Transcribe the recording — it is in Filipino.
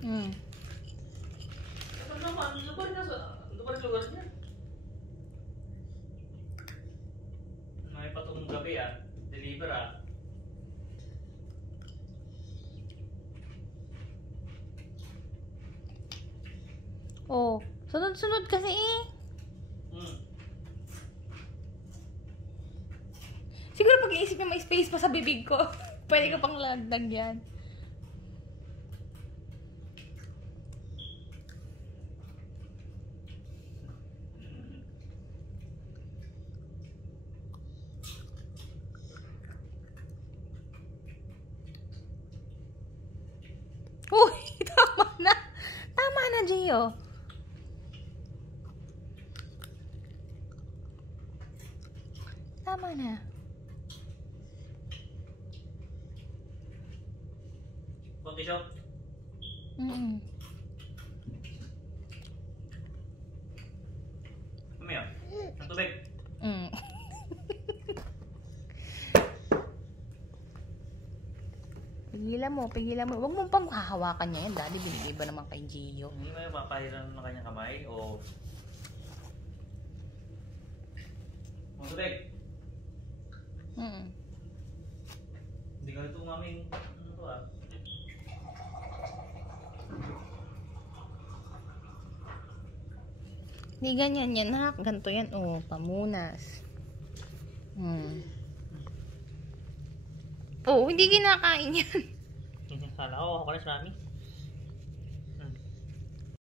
Hmm. Ano naman? Lugar niya. May patungong gabi ah. Deliver ah. Oh, sunod-sunod kasi eh. Siguro pag-iisip niya may space pa sa bibig ko. Pwede ka pang lagdag yan. Uy, tama na. Tama na, Gio. Tama na. Coffee shop? Kami ah. Ang tubig. Pigilan mo. Huwag mong pang hahawakan niya yan. Daddy, binigay ba naman kay Gio? Hindi mo papahiran ng kanyang kamay o... Ang tubig. Hindi ka ito maming... Ano to ah? Hindi ganyan yan, ha? Ganito yan. Oh, pamunas. Oh, hindi kinakain yan. Kala ko, ako na si Mami.